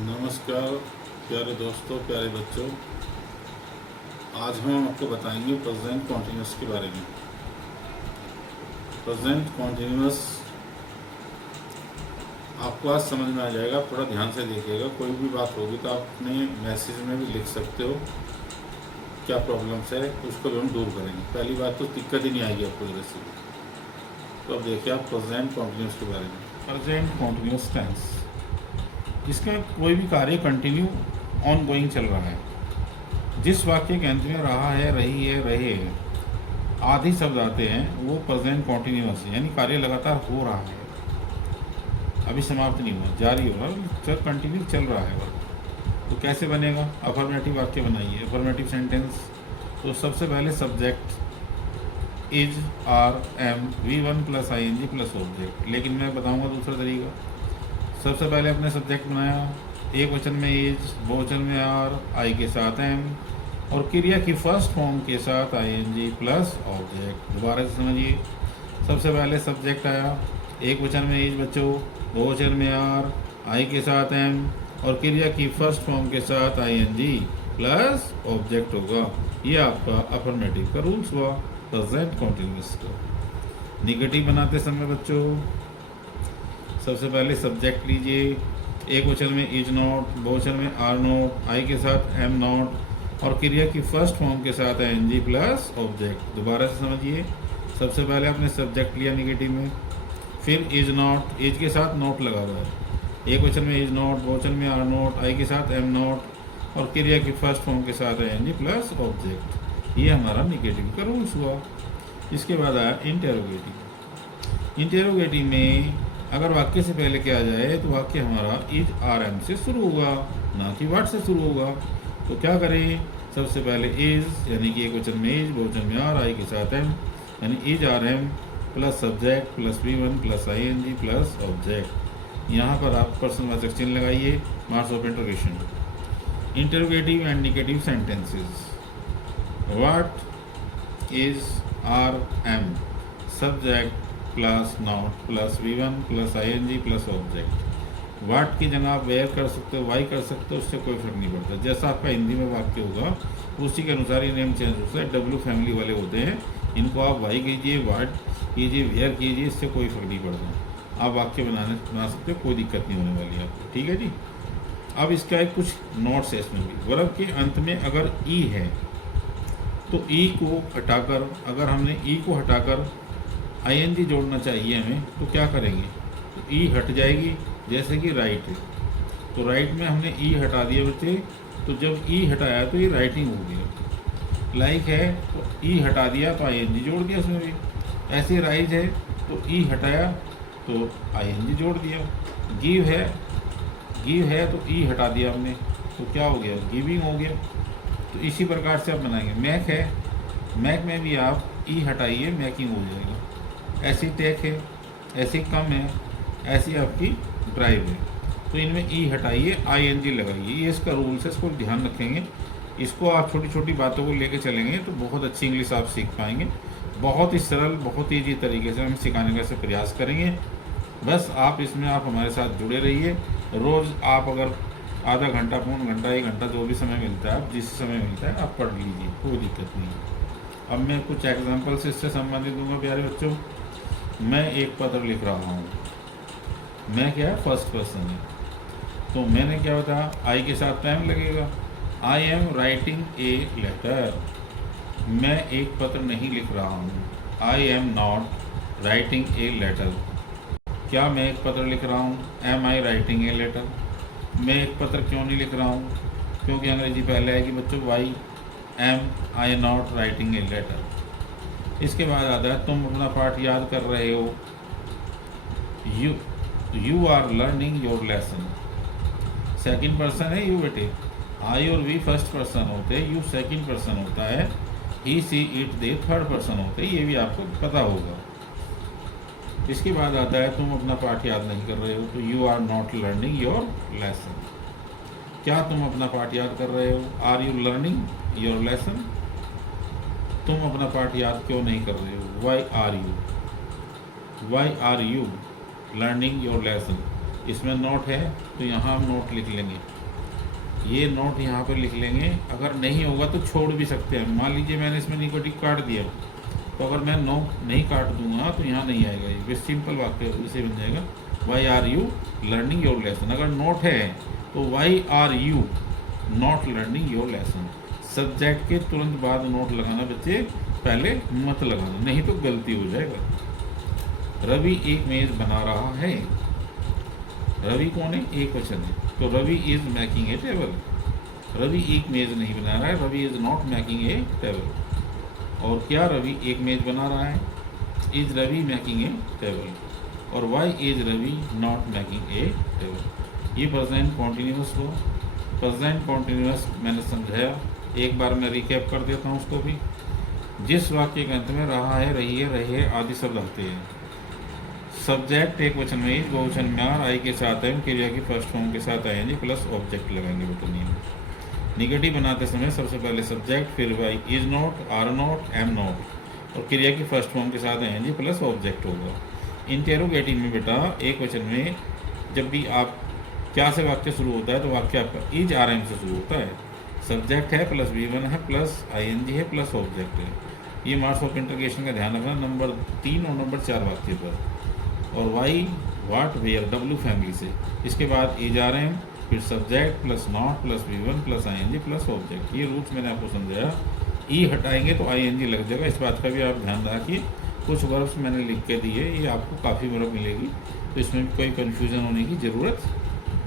नमस्कार प्यारे दोस्तों, प्यारे बच्चों। आज हम आपको बताएंगे प्रेजेंट कॉन्टिन्यूस के बारे में। प्रेजेंट कॉन्टिन्यूस आपको आज समझ में आ जाएगा। थोड़ा ध्यान से देखिएगा। कोई भी बात होगी तो आप अपने मैसेज में भी लिख सकते हो क्या प्रॉब्लम्स है, उसको भी हम दूर करेंगे। पहली बात तो दिक्कत ही नहीं आएगी आपको इधर से। तो अब देखिए आप प्रेजेंट कॉन्टिन्यूस के बारे में। प्रेजेंट कॉन्टिन्यूस टेंस, इसका कोई भी कार्य कंटिन्यू ऑन गोइंग चल रहा है। जिस वाक्य के अंत में रहा है, रही है, रहे आदि शब्द आते हैं वो प्रेजेंट कॉन्टिन्यूअस है, यानी कार्य लगातार हो रहा है, अभी समाप्त नहीं हुआ, जारी हो रहा है, कंटिन्यू चल रहा है वर्क। तो कैसे बनेगा? अफर्मेटिव वाक्य बनाइए, अफर्मेटिव सेंटेंस। तो सबसे पहले subject is, are, am, V1 plus ING plus object. लेकिन मैं बताऊंगा दूसरा तरीका। सबसे पहले अपने सब्जेक्ट बनाया, एक वचन में इज, बहुवचन में आर, आई के साथ एम और क्रिया की फर्स्ट फॉर्म के साथ ING प्लस ऑब्जेक्ट। दोबारा से समझिए। सबसे पहले सब्जेक्ट आया, एक वचन में इज बच्चों, बहुवचन में आर, आई के साथ एम और क्रिया की फर्स्ट फॉर्म के साथ ING प्लस ऑब्जेक्ट होगा। ये आपका अफर्मेटिव का रूल्स हुआ प्रेजेंट कॉन्टिन्यूअस का। निगेटिव बनाते समय बच्चों सबसे पहले सब्जेक्ट लीजिए, एक वचन में इज नॉट, बहुवचन में आर नॉट, आई के साथ एम नॉट और क्रिया की फर्स्ट फॉर्म के साथ ING प्लस ऑब्जेक्ट। दोबारा से समझिए। सबसे पहले आपने सब्जेक्ट लिया निगेटिव में, फिर इज नॉट, इज के साथ नॉट लगा हुआ है, एक वचन में इज नॉट, बहुवचन में आर नॉट, आई के साथ एम नॉट और क्रिया की फर्स्ट फॉर्म के साथ ING प्लस ऑब्जेक्ट। ये हमारा निगेटिव का रूल्स हुआ। इसके बाद आया इंटेरोगेटिव। इंटेरोगेटिव में अगर वाक्य से पहले क्या आ जाए तो वाक्य हमारा इज आर एम से शुरू होगा, ना कि व्हाट से शुरू होगा। तो क्या करें? सबसे पहले इज यानी कि एक वचन में इज, बहुवचन में आर, आई के साथ एम यानी is are am plus subject plus V1 plus ING plus object. यहाँ पर आप पर्सनवाचक चिन्ह लगाइए, marks of interrogation. Interrogative and negative sentences. What is are am, subject plus not plus V1 plus ING plus object. What की जगह आप where कर सकते हो, वाई कर सकते हो, उससे कोई फर्क नहीं पड़ता। जैसा आपका हिंदी में वाक्य होगा उसी के अनुसार ये नेम चेंज होता है। W फैमिली वाले होते हैं, इनको आप वाई कीजिए, वाट कीजिए, वेयर कीजिए, इससे कोई फर्क नहीं पड़ता। आप वाक्य बना सकते हो, कोई दिक्कत नहीं होने वाली आपको। ठीक है जी। अब इसका एक कुछ नोट्स है इसमें भी। वर्ब के अंत में अगर ई है तो ई को हटाकर, अगर हमने ई को हटाकर ING जोड़ना चाहिए हमें, तो क्या करेंगे? तो ई हट जाएगी। जैसे कि राइट है, तो राइट में हमने ई हटा दिया बच्चे, तो जब ई हटाया तो ये राइटिंग हो गया। लाइक है तो ई हटा दिया तो ING जोड़ दिया उसमें भी। ऐसे राइज है तो ई हटाया तो ING जोड़ दिया। गिव है तो ई हटा दिया हमने, तो क्या हो गया? गिविंग हो गया। तो इसी प्रकार से आप बनाएंगे। मैक है, मैक में भी आप ई हटाइए, मैकिंग हो जाएगा। ऐसी टेक है, ऐसी कम है, ऐसी आपकी ड्राइव है, तो इनमें ई हटाइए, ING लगाइए। ये इसका रूल्स है, इसको ध्यान रखेंगे। इसको आप छोटी छोटी बातों को लेके चलेंगे तो बहुत अच्छी इंग्लिश आप सीख पाएंगे। बहुत ही सरल, बहुत ईजी तरीके से हम सिखाने का प्रयास करेंगे। बस आप इसमें आप हमारे साथ जुड़े रहिए। रोज़ आप अगर आधा घंटा, पौन घंटा, 1 घंटा जो भी समय मिलता है, आप जिस समय मिलता है आप पढ़ लीजिए, कोई दिक्कत नहीं है। अब मैं कुछ एग्जाम्पल्स इससे संबंधित दूंगा प्यारे बच्चों। मैं एक पत्र लिख रहा हूँ, मैं क्या है? फर्स्ट पर्सन है, तो मैंने क्या बताया? आई के साथ टाइम लगेगा। I am writing a letter. मैं एक पत्र नहीं लिख रहा हूँ। I am not writing a letter. क्या मैं एक पत्र लिख रहा हूँ? Am I writing a letter. मैं एक पत्र क्यों नहीं लिख रहा हूँ? क्योंकि अंग्रेजी पहले आएगी बच्चों, why am I not writing a letter. इसके बाद आता है तुम अपना पाठ याद कर रहे हो। You are learning your lesson. Second person है यू बेटे, आई और वी फर्स्ट पर्सन होते हैं, यू सेकंड पर्सन होता है, he she it they third person होते हैं। ये भी आपको पता होगा। इसके बाद आता है तुम अपना पाठ याद नहीं कर रहे हो, तो you are not learning your lesson. क्या तुम अपना पाठ याद कर रहे हो? Are you learning your lesson? तुम अपना पाठ याद क्यों नहीं कर रहे हो? Why are you learning your lesson? इसमें नोट है तो यहाँ हम नोट लिख लेंगे, ये नोट यहाँ पर लिख लेंगे। अगर नहीं होगा तो छोड़ भी सकते हैं। मान लीजिए मैंने इसमें निगेटिव काट दिया, तो अगर मैं नोट नहीं काट दूंगा तो यहाँ नहीं आएगा। ये सिंपल वाक्य इसे बन जाएगा, why are you learning your lesson. अगर नोट है तो why are you not learning your lesson. Subject के तुरंत बाद नोट लगाना बच्चे, पहले मत लगाना, नहीं तो गलती हो जाएगा। रवि एक मेज बना रहा है। रवि कौन है? एक वचन है, तो Ravi is making a table. Ravi एक मेज नहीं बना रहा है, Ravi is not making a table. और क्या रवि एक मेज बना रहा है? Is Ravi making a table. और why is Ravi not making a table. ये प्रेजेंट कॉन्टीन्यूअस हुआ। प्रेजेंट कॉन्टीन्यूअस मैंने समझाया, एक बार मैं रिकैप कर देता हूँ उसको भी। जिस वाक्य के अंत में रहा है, रही है, रहे है आदि शब्द आते हैं, सब्जेक्ट एक वचन में, इज बहुवचन में आर, आई के साथ है, क्रिया की फर्स्ट फॉर्म के साथ आएंगे प्लस ऑब्जेक्ट लगाएंगे बेटा नियम। निगेटिव बनाते समय सबसे पहले सब्जेक्ट, फिर why is not, are not, am not, और क्रिया की फर्स्ट फॉर्म के साथ आएंगे प्लस ऑब्जेक्ट होगा। इंटेरोगेटिव में बेटा एक वचन में जब भी आप क्या से वाक्य शुरू होता है तो वाक्य आपका इज आर एम से शुरू होता है। सब्जेक्ट है प्लस V1 है प्लस ING है प्लस ऑब्जेक्ट है। ये मार्क्स ऑफ इंटरगेशन का ध्यान रखना नंबर 3 और नंबर 4 वाक्य पर। और why what where W family से, इसके बाद इज आर एम, फिर subject plus not plus V1 plus ING plus object. ये रूल्स मैंने आपको समझाया। ई हटाएंगे तो ING लग जाएगा, इस बात का भी आप ध्यान रखिए। कुछ वर्ब्स मैंने लिख के दिए, ये आपको काफ़ी वर्ब मिलेगी, तो इसमें कोई कन्फ्यूज़न होने की ज़रूरत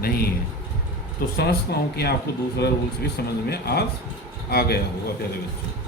नहीं है। तो समझता हूँ कि आपको दूसरा रूल्स भी समझ में आज आ गया होगा प्यारे बच्चों।